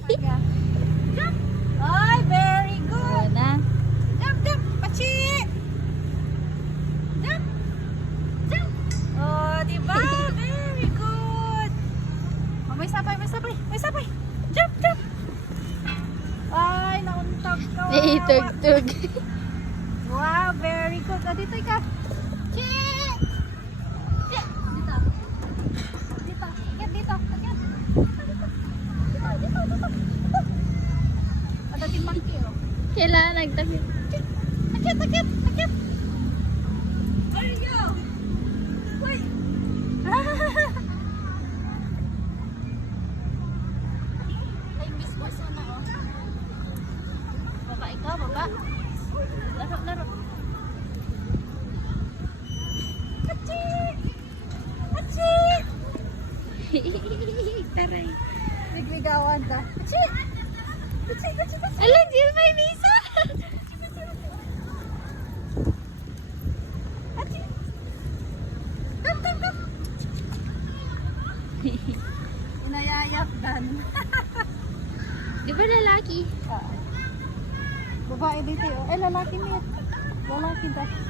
Jump! Ay, very good! Ayan na. Jump, jump! Pachi! Jump! Jump! Oh, diba? Very good! Oh, may sapay, may sapay, may sapay! Jump, jump! Ay, nauntag ka. May tug-tug. Wow, very good. O, dito ikaw. Chi! Chi! Dito. Dito. Akit dito. Akit. Dito, dito, dito. O, dating monkey, o. Kailangan nagtakip. Akit, akit, akit. There you go. Wait. Ay, miss mo sana, o. Baba ikaw, baba. Laro, laro. Hachi! Hachi! Taray. Nagligawan ka. Hachi! Hachi, hachi, hachi! Alam, Jill, may visa. Hachi! Come, come, come! Inayayakdan. Di ba lalaki? Babae dito. Eh, lalaki niya. Lalaki daw.